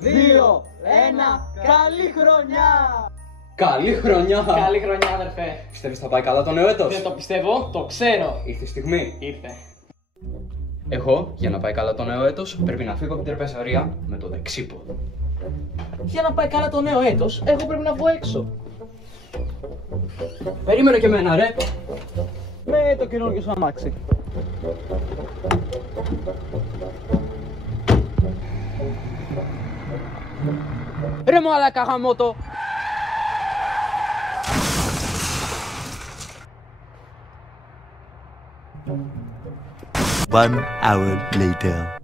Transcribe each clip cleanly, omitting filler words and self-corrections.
2, 1, καλή χρονιά! Καλή χρονιά! Καλή χρονιά, αδερφέ. Πιστεύεις θα πάει καλά το νέο έτος? Δεν το πιστεύω, το ξέρω. Ήρθε η στιγμή. Ήρθε. Εγώ, για να πάει καλά το νέο έτος, πρέπει να φύγω από την τραπεζαρία με το δεξί πόδι. Για να πάει καλά το νέο έτος, εγώ πρέπει να βγω έξω. Περίμενε και εμένα, ρε! Με το καινούργιο σου αμάξι. Ρε μαλάκα γαμώτο! One hour later.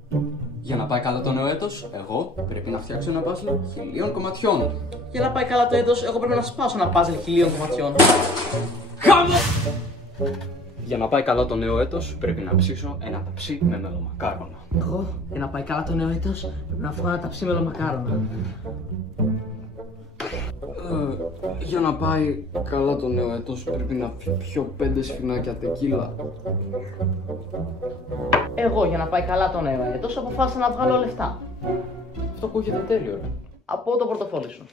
Για να πάει καλά το νέο έτος, εγώ πρέπει να φτιάξω ένα παζλ 1000 κομματιών. Για να πάει καλά το έτος, εγώ πρέπει να σπάσω ένα πάζλ 1000 κομματιών. Χάμω! Για να πάει καλά το νέο έτος, πρέπει να ψήσω ένα ταψί με μελομακάρονα. Εγώ, για να πάει καλά το νέο έτος, πρέπει να φάω ένα ταψί μελομακάρονα. Για να πάει καλά το νέο έτος, πρέπει να πιω 5 σφινάκια τεκίλα. Εγώ, για να πάει καλά το νέο έτος, αποφάσισα να βγάλω λεφτά. Αυτό ακούγεται τέλειο, ρε. Από το πορτοφόλι σου.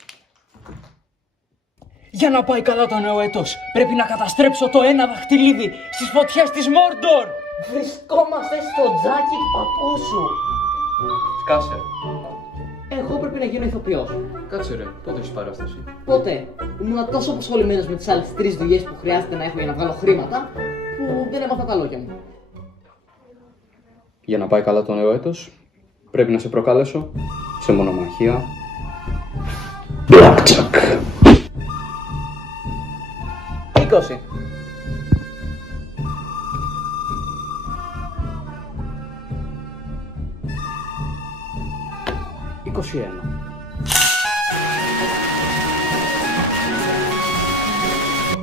Για να πάει καλά το νέο έτος, πρέπει να καταστρέψω το ένα δαχτυλίδι στις φωτιές της Μόρντορ! Βρισκόμαστε στο τζάκι του παππού σου. Σκάσε. Εγώ πρέπει να γίνω ηθοποιός. Κάτσε ρε, πότε έχεις παράσταση? Ποτέ. Ήμουν τόσο απασχολημένος με τις άλλες 3 δουλειές που χρειάζεται να έχω για να βγάλω χρήματα, που δεν έμαθα τα λόγια μου. Για να πάει καλά το νέο έτος, πρέπει να σε προκαλέσω σε μονομαχία Blackjack. 20.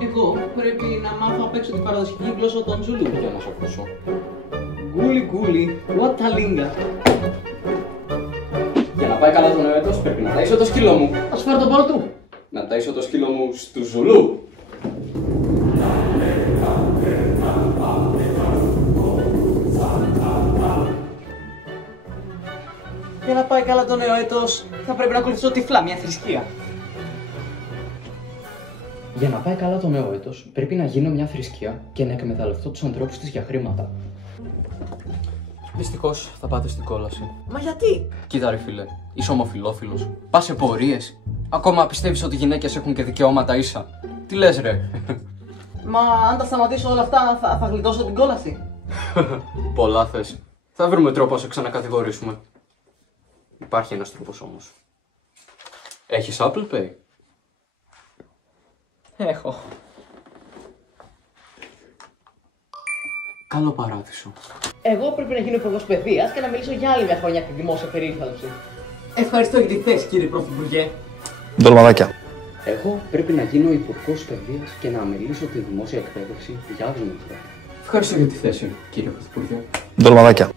Εγώ πρέπει να μάθω απ' έξω την παραδοσιακή γλώσσα των Ζουλού. Για να σε ακούσω. Γκούλι γκούλι, what a linga. Για να πάει καλά το νέο έτος, πρέπει να ταΐσω το σκύλο μου. Ας φέρω τον πόλο του. Να ταΐσω το σκύλο μου στου Ζουλού. Για να πάει καλά το νέο έτος, θα πρέπει να ακολουθήσω τυφλά μια θρησκεία. Για να πάει καλά το νέο έτος, πρέπει να γίνω μια θρησκεία και να εκμεταλλευτώ τους ανθρώπους της για χρήματα. Δυστυχώς θα πάτε στην κόλαση. Μα γιατί? Κοίτα ρε φίλε, είσαι ομοφυλόφιλος, πας σε πορείες. Ακόμα πιστεύεις ότι οι γυναίκες έχουν και δικαιώματα ίσα. Τι λες ρε? Μα αν τα σταματήσω όλα αυτά, θα γλιτώσω την κόλαση. Πολλά θες. Θα βρούμε τρόπο να σε ξανακατηγορήσουμε. Υπάρχει ένας τρόπος όμως. Έχεις Apple Pay? Έχω. Καλό παράδεισο. Εγώ πρέπει να γίνω υπουργός παιδείας και να μιλήσω για άλλη μια χρονιά για τη δημόσια περίθαλψη. Ευχαριστώ για τη θέση, κύριε Πρωθυπουργέ. Ντολμαδάκια. Εγώ πρέπει να γίνω υπουργός παιδείας και να αμελήσω τη δημόσια εκπαίδευση για άλλους ανθρώπους. Ευχαριστώ για τη θέση, κύριε Πρωθυπουργέ. Ντολμαδάκια.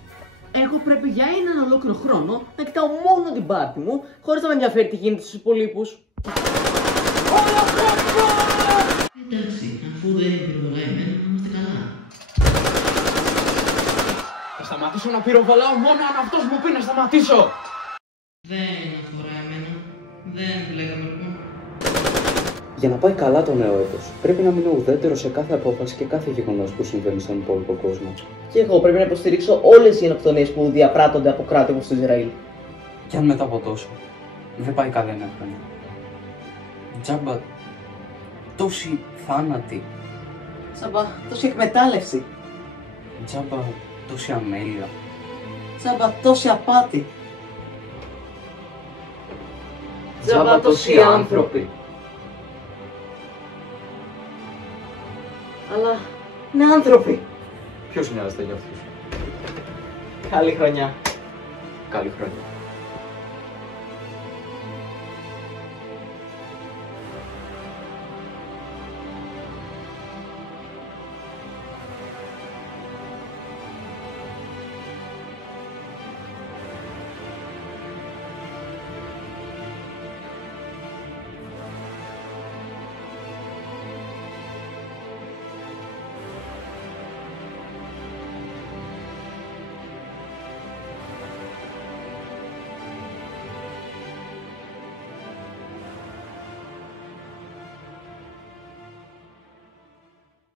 Εγώ πρέπει για έναν ολόκληρο χρόνο να κοιτάω μόνο την πάρτη μου, χωρίς να με ενδιαφέρει τι γίνεται στους υπολείπους. Εντάξει, αφού δεν πυροβολάει εμένα, θα είμαστε καλά. Θα σταματήσω να πυροβολάω μόνο αν αυτός μου πει να σταματήσω! Δεν αφορά εμένα. Δεν λέγαμε λοιπόν. Για να πάει καλά το νέο έτος, πρέπει να μείνω ουδέτερο σε κάθε απόφαση και κάθε γεγονός που συμβαίνει στον υπόλοιπο κόσμο. Και εγώ πρέπει να υποστηρίξω όλες τις γενοκτονίες που διαπράττονται από κράτη όπως το Ισραήλ. Κι αν μετά από τόσο, δεν πάει κανένα χρόνο. Τζάμπα, τόσοι θάνατοι. Τσάμπα, τόση εκμετάλλευση. Τζάμπα, τόση αμέλεια. Τσάμπα, τόση απάτη. Τζάμπα, τόσοι άνθρωποι. Αλλά είναι άνθρωποι. Ποιος νοιάζεται για αυτούς? Καλή χρονιά. Καλή χρονιά.